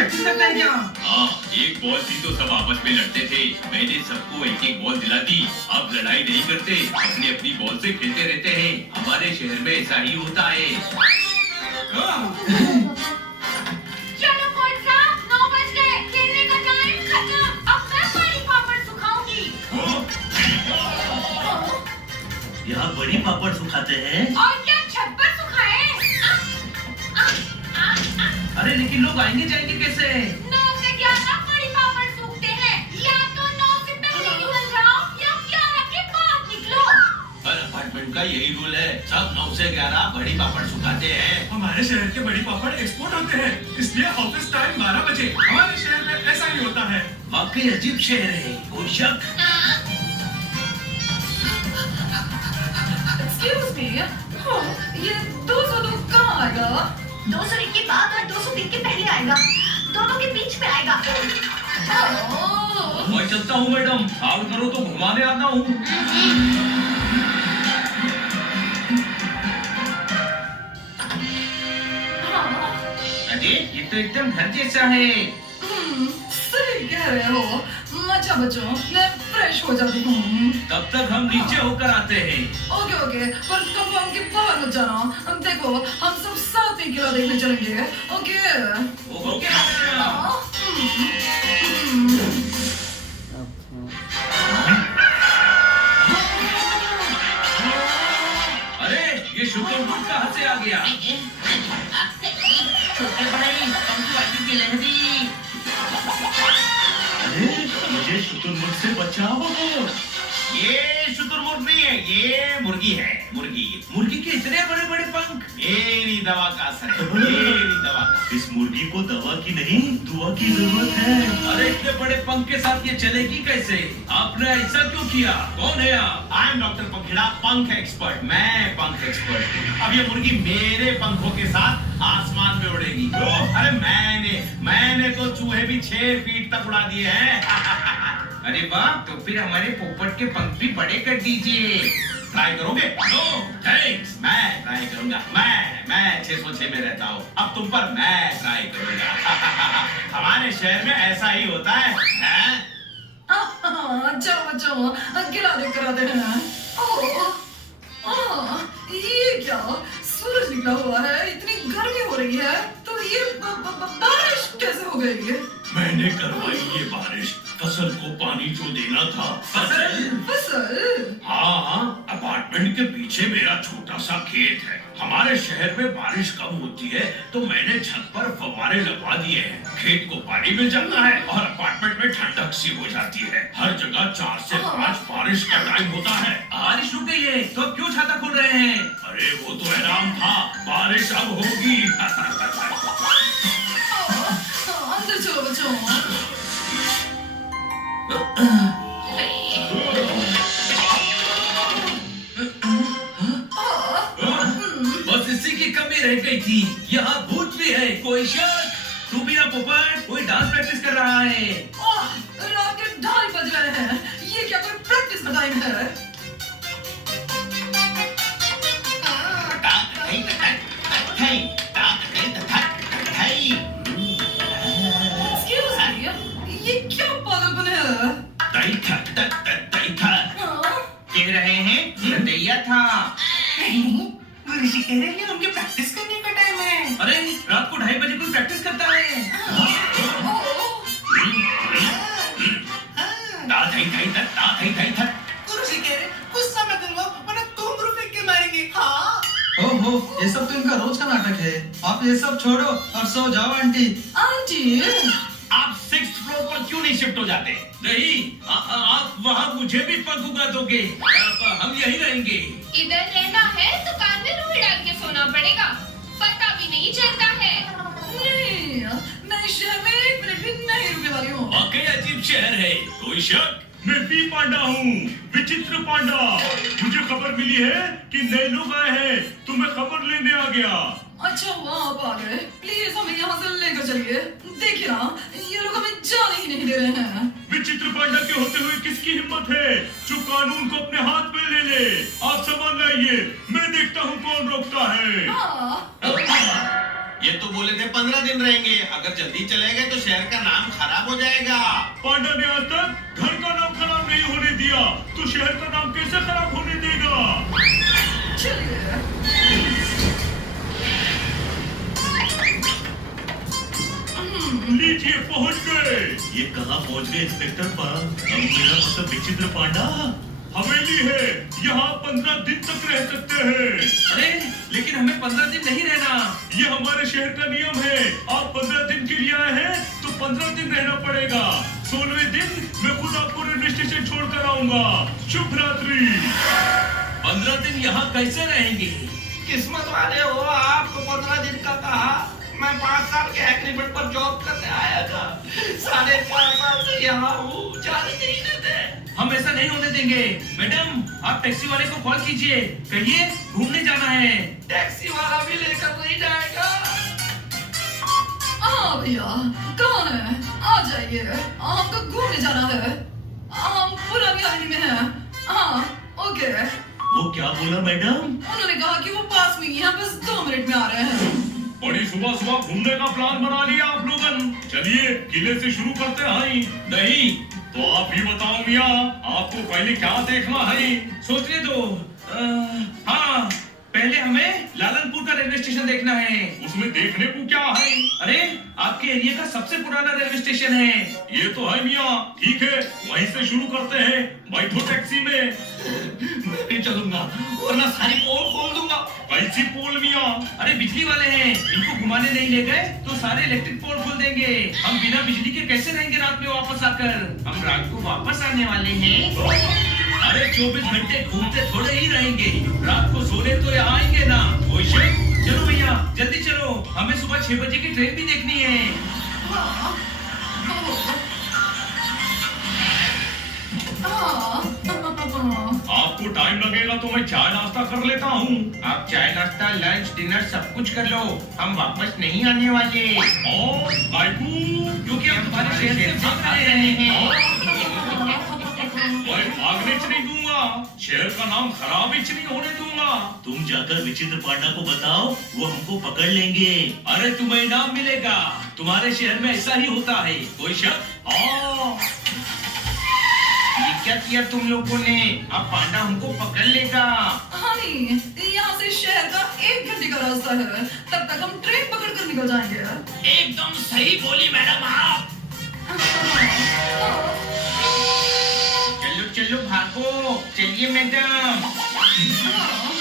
Practice करते हैं क्या? हाँ, एक बॉल थी तो सब आपस में लड़ते थे। मैंने सबको एक एक बॉल दिला दी। अब लड़ाई नहीं करते, अपनी अपनी बॉल से खेलते रहते हैं। हमारे शहर में ऐसा ही होता है। चलो कोच साहब, 9 बज गए, खेलने का टाइम खत्म। अब मैं बड़ी पापड़ सुखाऊंगी। यहाँ बड़ी पापड़ सुखाते हैं? और क्या छत पर सुखाए? अरे लेकिन लोग आएंगे जाएंगे कैसे? 9 से 11 बड़ी पापड़ सूखते हैं। या तो 9 से पहले निकल जाओ या 11 के बाद निकलो। हर अपार्टमेंट का यही रूल है, सब 9 से 11 बड़ी पापड़ सुखाते हैं। हमारे शहर के बड़ी पापड़ एक्सपोर्ट होते हैं, इसलिए ऑफिस टाइम 12 बजे। हमारे शहर में ऐसा ही होता है। वाकई अजीब शहर है, कोई शक? Excuse me, ये 202 कहाँ आएगा? 201 के बाद और 203 के पहले आएगा। दोनों के बीच में आएगा। मैं चलता हूँ मैडम, आप करो तो घुमाने आता हूँ। अरे ये तो एकदम घर जैसा है। सही कह रहे हो। अच्छा बच्चों, मैं फ्रेश हो जाती हूँ। तब तक हम नीचे होकर आते हैं। ओके ओके, पर कंपाउंड के बाहर मत जाना। देखो, हम सब साथ में किला देखने चलेंगे। Okay okay. अरे ये शुक्रबुध कहाँ से आ गया? छोटे भाई, पंखुआजी की लहरी। अरे मुझे शुतुरमुर्ग से बचाओ। ये शुतुरमुर्ग नहीं है, ये मुर्गी है। मुर्गी मुर्गी के इतने बड़े बड़े पंख। मेरी दवा का असर है, मेरी दवा का। इस मुर्गी को दवा की नहीं, दुआ की जरूरत है। अरे इतने बड़े पंख के साथ ये चलेगी कैसे? आपने ऐसा क्यों किया? कौन है आप? आई एम डॉक्टर पंखेड़ा, पंख एक्सपर्ट। मैं पंख एक्सपर्ट हूँ। अब ये मुर्गी मेरे पंखों के साथ आसमान में उड़ेगी। अरे मैंने तो चूहे भी 6 फीट तक उड़ा दिए हैं। अरे वाह, तो फिर हमारे पोपट के पंख भी बड़े कर दीजिए। ट्राई करोगे? नो थैंक्स, मैं ट्राई करूंगा। मैं 606 में रहता हूँ, अब तुम पर मैं ट्राई करूंगा। हमारे शहर में ऐसा ही होता है, हैं? चलो बच्चों, किला देख कर आते हैं। ये क्या? सूरज निकला हुआ है, इतनी गर्मी हो रही है, तो ये बारिश कैसे हो गई? मैंने करवाई ये बारिश, फसल को पानी जो देना था। फसल? हाँ, अपार्टमेंट के पीछे मेरा छोटा सा खेत है। हमारे शहर में बारिश कम होती है तो मैंने छत पर फव्वारे लगवा दिए हैं। खेत को पानी मिल जाता है और अपार्टमेंट में ठंडक सी हो जाती है। हर जगह 4 से 5 बारिश का टाइम होता है। बारिश रुक गई है तो अब क्यों छाता खोल रहे हैं? अरे वो तो ऐलान था, बारिश अब होगी। अंदर चलो बच्चों। बस इसी की कमी रह गई थी। यहाँ भूत भी है, कोई शक? तू भी ना पोपट, कोई डांस प्रैक्टिस कर रहा है। रात के 2:30 बज रहे हैं। ये क्या कोई प्रैक्टिस का टाइम है? Excuse me, ये क्या पागलपन है? कह रहे हैं रतैया था। ऋषि कह रहे हैं उनके प्रैक्टिस करने का टाइम है। अरे रात को 2:30 बजे कोई प्रैक्टिस करता है? ऋषि कह रहे गुस्सा मत लो, वरना तुम रुपए के मारेंगे। हाँ। ओहो, ये सब तो इनका रोज का नाटक है। आप ये सब छोड़ो और सो जाओ आंटी। आंटी? आप 6th फ्लोर पर क्यों नहीं शिफ्ट हो जाते? नहीं, आप वहाँ मुझे भी पंख उगा दोगे। हम यही रहेंगे। इधर रहना है तो कान में रुई डाल के सोना पड़ेगा, पता भी नहीं चलता है। नहीं, मैं इस शहर में 1 मिनट भी नहीं रुकने वाली हूँ। वाकई अजीब शहर है, कोई शक? मैं पी पांडा हूँ, विचित्र पांडा। मुझे खबर मिली है कि नए लोग आए हैं, तो मैं खबर लेने आ गया। अच्छा हुआ आप आ गए। प्लीज हमें यहाँ से लेकर चलिए। देखिए ना, ये लोग हमें जाने ही नहीं दे रहे हैं। विचित्र पांडा के होते हुए किसकी हिम्मत है जो कानून को अपने हाथ में ले ले? आप सामान लाइए, मैं देखता हूँ कौन रोकता है। हाँ। ये तो बोले थे 15 दिन रहेंगे। अगर जल्दी चले गए तो शहर का नाम खराब हो जाएगा। पांडा ने आज तक घर का नाम खराब नहीं होने दिया, तो शहर का नाम कैसे खराब होने देगा? चलिए। लीजिए पहुंच गए। ये कहाँ पहुंच गए इंस्पेक्टर पांडा? अब मेरा मतलब विचित्र पांडा। हवेली है, यहाँ 15 दिन तक रह सकते हैं। अरे लेकिन हमें 15 दिन नहीं रहना। ये हमारे शहर का नियम है। आप 15 दिन के लिए आए हैं तो 15 दिन रहना पड़ेगा। 16वें दिन मैं खुद आपको रेलवे स्टेशन छोड़कर आऊंगा। शुभ रात्रि। 15 दिन यहाँ कैसे रहेंगे? किस्मत वाले हो, आपको 15 दिन का कहा। मैं 5 साल के एग्रीमेंट पर जॉब करने आया था। 4.5 साल से यहाँ हूँ, जाने नहीं देते। हम ऐसा नहीं होने देंगे। मैडम आप टैक्सी वाले को कॉल कीजिए, कहिए घूमने जाना है। टैक्सी वाला भी लेकर नहीं जाएगा। हाँ भैया, कहाँ है? आ जाइए, हमको घूमने जाना है। हम पुरानी हवेली में हैं। हाँ, ओके। वो क्या बोला मैडम? उन्होंने कहा कि वो पास में ही हैं, बस 2 मिनट में आ रहे हैं। बड़ी सुबह सुबह घूमने का प्लान बना लिया आप लोगन। चलिए किले से शुरू करते हैं। नहीं तो आप ही बताओ मियाँ, आपको पहले क्या देखना है? सोचने दो। हाँ पहले हमें लालनपुर का रेलवे स्टेशन देखना है। उसमें देखने को क्या है? अरे आपके एरिया का सबसे पुराना रेलवे स्टेशन है। ये तो है मियाँ, ठीक है वहीं से शुरू करते हैं। बैठो टैक्सी में। मैं नहीं चलूंगा, वरना सारी पोल खोल दूंगा। कैसी पोल मियाँ? अरे बिजली वाले हैं, इनको घुमाने नहीं ले गए तो सारे इलेक्ट्रिक पोल खोल देंगे। हम बिना बिजली के कैसे रहेंगे रात में वापस आकर? हम रात को वापस आने वाले हैं। अरे 24 घंटे घूमते थोड़े ही रहेंगे, रात को सोने तो यहाँ आएंगे ना। चलो भैया जल्दी चलो, हमें सुबह 6 बजे की ट्रेन भी देखनी है। हाँ, आपको टाइम लगेगा तो मैं चाय नाश्ता कर लेता हूँ। आप चाय नाश्ता लंच डिनर सब कुछ कर लो, हम वापस नहीं आने वाले। और बाइकू, क्योंकि हम तुम्हारे शहर से भाग रहे हैं। मैं भागने च नहीं दूंगा, शहर का नाम खराब ही च नहीं होने दूंगा। तुम जाकर विचित्र पांडा को बताओ, वो हमको पकड़ लेंगे। अरे तुम्हें इनाम मिलेगा, तुम्हारे शहर में ऐसा ही होता है। कोई शक? ये क्या किया तुम लोगों ने? अब पांडा हमको पकड़ लेगा। हनी, यहाँ से शहर का 1 घंटे का रास्ता है, तब तक हम ट्रेन पकड़ कर निकल जाएंगे। एकदम सही बोली मैडम आप। चलो चलो भागो, चलिए मैडम। हाँ।